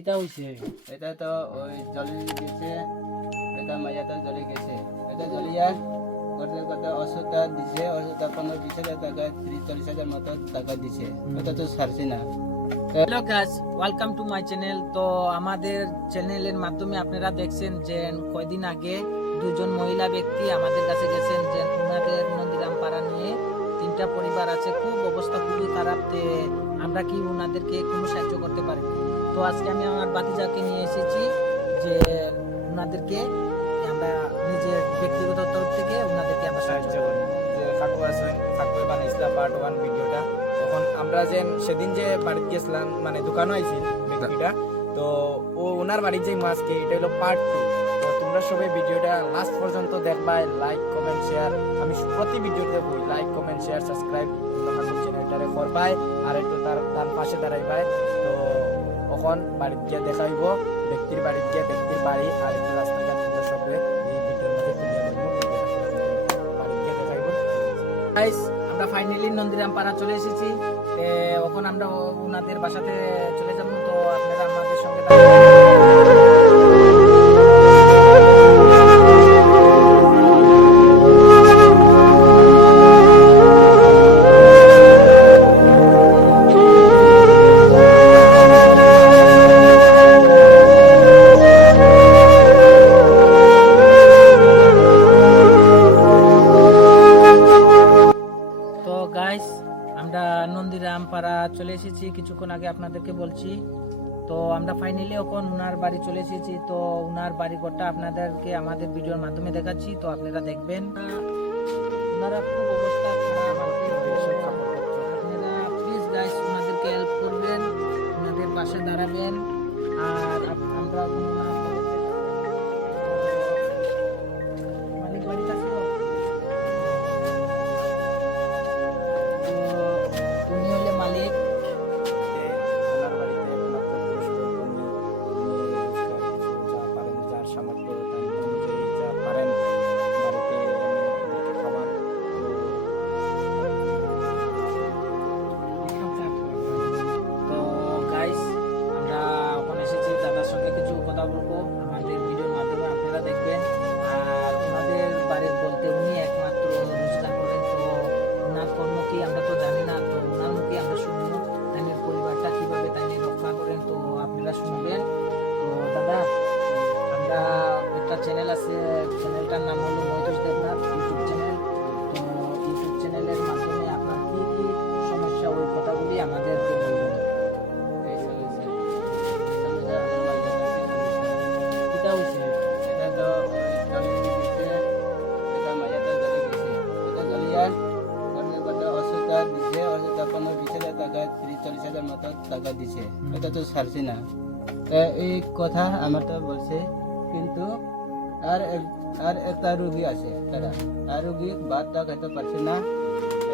কিতা হইছে? এটা তো ওই জলে গেছে, এটা মাইয়াটা জলে গেছে, এটা জলিয়া করতে করতে ওষুধটা দিছে, ওষুধটা 15-20 হাজার টাকা, 30-40 হাজার মতো টাকা দিছে। এটা তো ছাড়ছি না। Hello guys, welcome to my channel. তো আমাদের চ্যানেলের মাধ্যমে আপনারা দেখছেন যে কয়দিন আগে দুজন মহিলা ব্যক্তি আমাদের কাছে গেছেন যে ওনাদের নন্দীরাম পাড়া নিয়ে 3টা পরিবার আছে, খুব অবস্থা খুবই খারাপ। আমরা কি ওনাদেরকে কোনো সাহায্য করতে পারি? তো আজকে আমি আমার বাতিজাকে নিয়ে এসেছি যে ওনাদেরকে আমরা নিজের ব্যক্তিগত তরফ থেকে ওনাদেরকে আমরা সাহায্য করি। যে কাকু আছেন, কাকু বানাইছিল পার্ট 1 ভিডিওটা। তখন আমরা যে সেদিন যে বাড়িতে গেছিলাম, মানে দোকানও আইছিল ব্যক্তিটা, তো ও ওনার বাড়ির যে মাছকে, এটা হলো পার্ট 2। তো তোমরা সবাই ভিডিওটা লাস্ট পর্যন্ত দেখবাই, লাইক কমেন্ট শেয়ার। আমি প্রতি ভিডিওতে বলি লাইক কমেন্ট শেয়ার সাবস্ক্রাইব কাকুর চ্যানেলটারে করবাই, আর একটু তার পাশে দাঁড়াইবাই। তো তখন বাড়িতে গিয়ে দেখাইব, ব্যক্তির বাড়িতে গিয়ে ব্যক্তির বাড়ি আর একটু রাস্তাঘাট তোমরা সবাই এই ভিডিওর মধ্যে তুলে ধরবো, বাড়িতে গিয়ে দেখাইব। গাইস, আমরা ফাইনালি নন্দীরাম পাড়া চলে এসেছি। এখন আমরা ওনাদের বাসাতে চলে যাব। তো আপনারা আমাদের সঙ্গে আমরা নন্দীরাম পাড়া চলে এসেছি, কিছুক্ষণ আগে আপনাদেরকে বলছি। তো আমরা ফাইনালি এখন উনার বাড়ি চলে এসেছি। তো উনার বাড়ি ঘরটা আপনাদেরকে আমাদের ভিডিওর মাধ্যমে দেখাচ্ছি, তো আপনারা দেখবেন। ওনারা খুব অবস্থা খারাপ, আপনারা প্লিজ গাইস ওনাদেরকে হেল্প করবেন, ওনাদের পাশে দাঁড়াবেন। আর আমরা মালিক বাড়ি কাছে মালিক ওনার বাড়িতে একমাত্র পুরুষ যা পারেন, যার সামর্থ্য অনুযায়ী যা পারেন বাড়িতে খাবার। তো গাইস, আমরা এখন এসেছি, দাদার সঙ্গে কিছু কথা বলবো আমাদের ভিডিওর মাধ্যমে, আপনারা দেখবেন। আর ওনাদের বাড়ির বলতে উনি একমাত্র রোজগার করেন, তো ওনার কর্ম কি আমরা তো জানি না। তো ওনার মুখে আমরা শুনবো তাদের পরিবারটা কিভাবে তাদের রক্ষা করেন, তো আপনারা শুনবেন। তো দাদা, আমরা একটা চ্যানেল আছে, চ্যানেলটার নাম হলো মহিতোষ দেবনাথ ইউটিউব চ্যানেল। তো ইউটিউব চ্যানেলের মাধ্যমে আপনার কি কি সমস্যা, ওই কথাগুলি আমাদেরকে বলবেন। এই সমস্যা আমার মাইয়াটার কি সমস্যা? কিতা হইছে? এটা তো ওই জলে গেছে, এটা মাইয়াটা জলে গেছে, এটা জলিয়া করতে করতে ওষুধটা দিছে, ওষুধটা 15-20 হাজার টাকা, 30-40 হাজার মতো টাকা দিছে। এটা তো ছাড়ছি না। এই কথা আমার তো বলছে, কিন্তু আর একটা রুগী আছে, তারা আর রুগী ভাতটা খেতে পারছে না।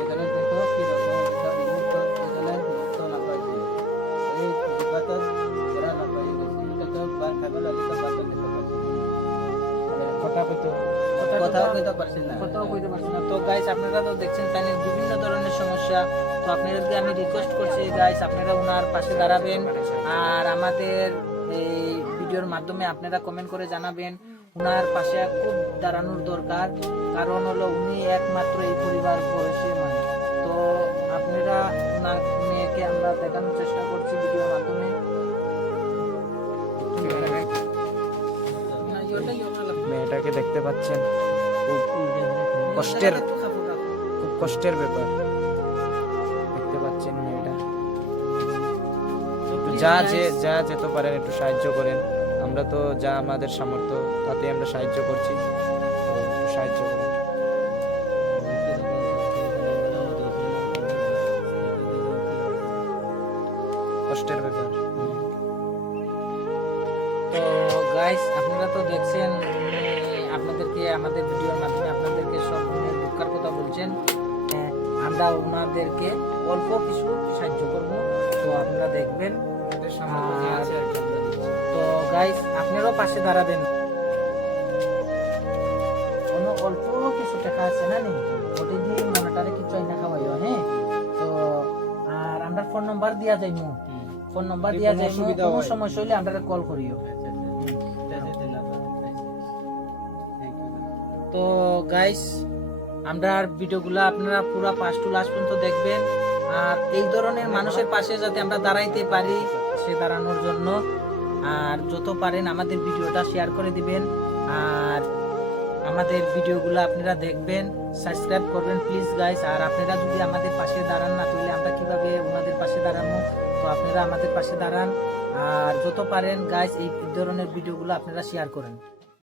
এখানে দেখো কি রকম একটা মুক্ত, এখানে মুক্ত না পাইছে, এই ভাতের গোড়া না পাই গেছে। এটা তো ভাত খাবার লাগে, তো ভাতটা খেতে পারছে না, কথা কইতো কথাও কইতে পারছে না। কথাও কইতে পারছি না। তো গাইস, আপনারা তো দেখছেন তাদের বিভিন্ন ধরনের সমস্যা। তো আপনাদেরকে আমি রিকোয়েস্ট করছি গাইস, আপনারা ওনার পাশে দাঁড়াবেন। আর আমাদের এই ভিডিওর মাধ্যমে আপনারা কমেন্ট করে জানাবেন ওনার পাশে খুব দাঁড়ানোর দরকার, কারণ হলো উনি একমাত্র এই পরিবার বয়সে মানে। তো আপনারা ওনার মেয়েকে আমরা দেখানোর চেষ্টা করছি ভিডিওর মাধ্যমে। মেয়েটাকে দেখতে পাচ্ছেন, খুব কষ্টের ব্যাপার। দেখতে পাচ্ছেন মেয়েটা, একটু যা যেতে পারেন একটু সাহায্য করেন। আমরা তো যা আমাদের সামর্থ্য তাতে আমরা সাহায্য করছি, তো একটু সাহায্য করেন। কষ্টের ব্যাপার। তো গাইস, আপনারা তো দেখছেন আপনাদেরকে আমাদের ভিডিওর মাধ্যমে আপনাদেরকে সব ধরনের দুঃখের কথা বলছেন। আমরা ওনাদেরকে অল্প কিছু সাহায্য করব, তো আপনারা দেখবেন। তো গাইস, আপনারাও পাশে দাঁড়াবেন। অল্প কিছু টাকা আছে না নি, ওটি দিয়ে মনটারে কিছু আইনা খাওয়াইও। হ্যাঁ, তো আর আমরা ফোন নাম্বার দিয়া যাইমু, ফোন নাম্বার যদি দিয়া কোনো যায় অসুবিধা কোনো হয়। সমস্যা হইলে আমরা কল করিও। তো গাইস আমরা ভিডিওগুলো আপনারা পুরো ফার্স্ট টু লাস্ট পর্যন্ত দেখবেন, আর এই ধরনের মানুষের পাশে যাতে আমরা দাঁড়াইতে পারি সে দাঁড়ানোর জন্য, আর যত পারেন আমাদের ভিডিওটা শেয়ার করে দিবেন, আর আমাদের ভিডিওগুলো আপনারা দেখবেন, সাবস্ক্রাইব করবেন প্লিজ গাইস। আর আপনারা যদি আমাদের পাশে দাঁড়ান না তাহলে আমরা কিভাবে ওনাদের পাশে দাঁড়াবো, তো আপনারা আমাদের পাশে দাঁড়ান, আর যত পারেন গাইস এই ধরনের ভিডিওগুলো আপনারা শেয়ার করেন।